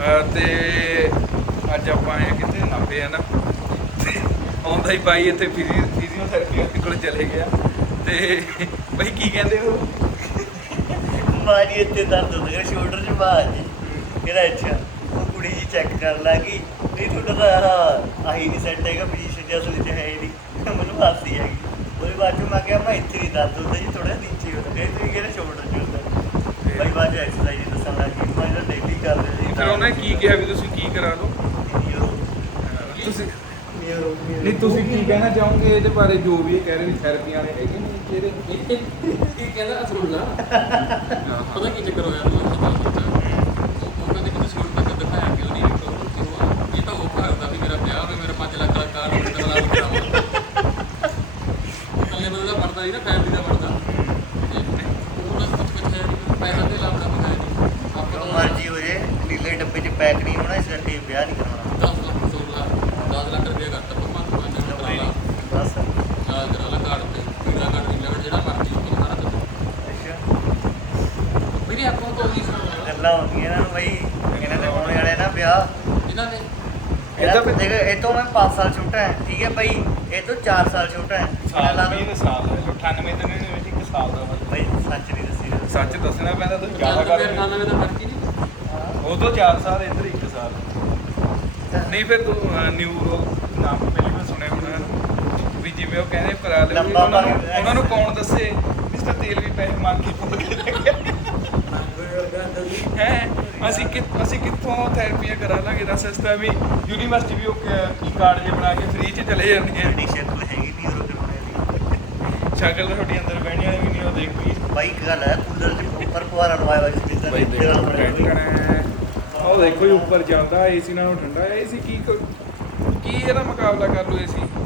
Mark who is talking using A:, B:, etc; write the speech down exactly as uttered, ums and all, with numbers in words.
A: ਤੇ ਅੱਜ ਆਪਾਂ ਆਏ ਕਿਤੇ ਨਾਭੇ ਆ ਨਾ ਆਉਂਦਾ ਹੀ ਬਾਈ ਇੱਥੇ ਫਿਜ਼ੀ ਫਿਜ਼ੀਓਥੈਰੇਪੀ ਕੋਲ ਚਲੇ ਗਿਆ ਤੇ ਬਾਈ ਕੀ ਕਹਿੰਦੇ ਹੋ
B: ਮਾਰੀ ਇੱਥੇ ਦਰਦ ਹੁੰਦਾ ਕਿ ਸ਼ੋਲਡਰ 'ਚ ਬਾਜ ਕਹਿੰਦਾ ਅੱਛਾ ਉਹ ਕੁੜੀ ਜੀ ਚੈੱਕ ਕਰ ਲਾਂਗੀ ਨਹੀਂ ਤੁਹਾਡਾ ਤਾਂ ਆਹੀ ਨਹੀਂ ਸੈੱਟ ਹੈਗਾ ਪੋਜੀਸ਼ਨ ਜਿਹਾ ਅਸਲ 'ਚ ਹੈ ਨਹੀਂ ਮੈਨੂੰ ਹਾਸੀ ਹੈਗੀ ਉਹਦੇ ਬਾਅਦ 'ਚੋਂ ਮੈਂ ਕਿਹਾ ਮੈਂ ਇੱਥੇ ਨਹੀਂ ਦਰਦ ਹੁੰਦਾ ਜੀ ਥੋੜ੍ਹਾ ਨੀਚੇ ਹੁੰਦਾ ਕਹਿੰਦੇ ਤੁਸੀਂ ਕਹਿੰਦੇ ਸ਼ੋਲਡਰ 'ਚ ਹੁੰਦਾ ਬਾਈ ਬਾਅਦ 'ਚ ਐਕਸਰਸਾਈਜ਼ ਦੱਸਣ ਲੱਗੀ ਮੈਂ ਤਾਂ ਡੇਲੀ ਕਰ ਰਿਹਾ ਜੀ
A: ਫਿਰ ਉਹਨੇ ਕੀ ਕਿਹਾ ਵੀ ਤੁਸੀਂ ਕੀ ਕਰਾ ਲਓ ਤੁਸੀਂ ਨਹੀਂ ਤੁਸੀਂ ਕੀ ਕਹਿਣਾ ਚਾਹੋਗੇ ਇਹਦੇ ਬਾਰੇ ਜੋ ਵੀ ਇਹ ਕਹਿ ਰਹੇ ਵੀ ਥੈਰੇਪੀਆਂ ਵਾਲੇ ਹੈਗੇ ਨੇ ਜਿਹੜੇ
C: ਇਹ ਕਹਿੰਦਾ ਸੁਣ ਲਾ ਪਤਾ ਕੀ ਚੱਕਰ ਹੋਇਆ ਤੂੰ ਸਵਾਲ ਸੋਚਾ ਉਹ ਕਹਿੰਦੇ ਕਿ ਤੁਸੀਂ ਹੁਣ ਤੱਕ ਦਿਖਾਇਆ ਕਿਉਂ ਨਹੀਂ ਇੱਕ ਇਹ ਤਾਂ ਉਹ ਕਰਦਾ ਵੀ ਮੇਰਾ ਵਿਆਹ ਹੋਵੇ ਮੇਰਾ ਪੰਜ ਲੱਖ ਦਾ ਕਾਰ ਹੋਵੇ ਤਾਂ ਲਾ ਕਰਾਵਾਂ ਕੱਲੇ ਬੰਦੇ ਦਾ ਪੜਦਾ ਨਹੀਂ ਨਾ ਫੈਮਿਲੀ ਦਾ ਪੜਦਾ ਉਹਦਾ ਕੁਝ ਕੁਝ ਹੈ ਨਹੀਂ ਪੈਸਾ ਤੇ ਲਾਉਣਾ ਪਤਾ ਨਹੀਂ ਆਪਾਂ
B: ਜੋ ਮਰਜ਼ੀ ਹੋ ਜੇ ਨੀਲੇ ਡੱਬੇ 'ਚ ਪੈਕ ਨਹੀਂ ਹੋਣਾ ਇਸ ਕਰਕੇ ਵਿਆਹ ਨਹੀਂ ਕਰਾਉਣਾ
C: ਦਸ ਲੱਖ ਸੋਲਾਂ ਦਸ ਲੱਖ ਰੁਪਏ ਘੱਟ ਪਰਮਾ ਤੋਂ ਪੰਜ ਲੱਖ ਕਰਾ ਲਾ
B: ਬਸ
C: ਚਾਰ ਕਰਾ ਲਾ ਕਾਰਡ ਤੇ ਪੀਲਾ ਕਾਰਡ ਨਹੀਂ ਲੱਗਣ ਜਿਹੜਾ ਮਰਜ਼ੀ ਉਹ ਸਾਰਾ ਕੁਝ
B: ਅੱਛਾ
C: ਵੀਰੇ ਆਪਾਂ ਤੋਂ ਵੀ
B: ਗੱਲਾਂ ਹੁੰਦੀਆਂ ਨਾ ਬਈ ਇਹਨਾਂ ਦੇ ਹੋਣੇ ਵਾਲੇ ਨਾ ਵਿਆਹ
C: ਇਹਨਾਂ ਨੇ
B: ਇਹਦਾ ਦੇਖ ਇਹ ਤੋਂ ਮੈਂ ਪੰਜ ਸਾਲ ਛੋਟਾ ਹੈ ਠੀਕ ਹੈ ਭਾਈ ਇਹ ਤੋਂ ਚਾਰ ਸਾਲ ਛੋਟਾ ਹੈ
A: ਸਾਲ ਵੀਹ ਦੇ ਸਾਲ ਦਾ ਅਠਾਨਵੇਂ ਦੇ ਨੇ ਵਿੱਚ ਇੱਕ ਸਾਲ ਦਾ ਵਾ।
B: ਭਾਈ ਸੱਚ ਨਹੀਂ ਦੱਸੀ
A: ਸੱਚ ਦੱਸਣਾ ਪੈਂਦਾ ਤੁਸੀਂ ਜ਼ਿਆਦਾ ਕਰ ਰਹੇ ਹੋ।
C: ਅਠਾਨਵੇਂ ਦਾ ਫਰਕ ਹੀ ਨਹੀਂ
A: ਉਹ ਤੋਂ ਚਾਰ ਸਾਲ ਇੱਧਰ ਇੱਕ ਸਾਲ ਨਹੀਂ ਫਿਰ ਤੂੰ ਨਿਊਰੋ ਨਾਮ ਪਹਿਲੀ ਵਾਰ ਸੁਣਿਆ ਹੋਣਾ ਵੀ ਜਿਵੇਂ ਉਹ ਕਹਿੰਦੇ ਕਰਾ ਲੈ
B: ਲੰਬਾ
A: ਉਹਨਾਂ ਨੂੰ
B: ਪਰ-
A: ਉਹਨਾਂ ਨੂੰ ਕੌਣ ਦੱਸੇ ਮਿਸਟਰ ਤੇਲ ਵੀ ਪੈਸੇ ਮੰਗ ਕੇ ਪੁੱਲ ਕੇ ਲੈ ਗਿਆ ਹੈ ਅਸੀਂ ਕਿ ਅਸੀਂ ਕਿੱਥੋਂ ਥੈਰੇਪੀਆਂ ਕਰਾ ਲਾਂਗੇ ਦੱਸ ਇਸ ਤਰ੍ਹਾਂ ਵੀ ਯੂਨੀਵਰਸਿਟੀ ਵੀ ਉਹ ਕੀ ਕਾਰਡ ਜੇ ਬਣਾ ਕੇ ਫ੍ਰੀ 'ਚ ਚਲੇ ਜਾਂਦੀਆਂ
B: ਐਡੀ ਸ਼ਕਲ ਹੈਗੀ ਨਹੀਂ ਉਹ ਕਰਵਾਉਣੇ ਦੀ
A: ਸ਼ਕਲ ਤਾਂ ਤੁਹਾਡੀ ਅੰਦਰ ਬਹਿਣੀ ਵਾਲੀ ਵੀ ਨਹੀਂ ਉਹ ਦੇਖ ਵੀ
B: ਭਾਈ ਇੱਕ ਗੱਲ ਹੈ ਕੂਲਰ ਦੇ ਉੱਪਰ ਫੁਹਾਰਾ ਲਵਾਇਆ ਹੋਇਆ ਸੀ ਜਿੱਦਾਂ
A: ਬਾਈ
B: ਤੇਰਾ ਬਣਿਆ ਹੋਇਆ।
A: ਉਹ ਦੇਖੋ ਜੀ ਉੱਪਰ ਜਾਂਦਾ ਏਸੀ ਨਾਲੋਂ ਠੰਡਾ ਏਸੀ ਕੀ ਕ- ਕੀ ਇਹਦਾ ਮੁਕਾਬਲਾ ਕਰ ਲਓ ਏਸੀ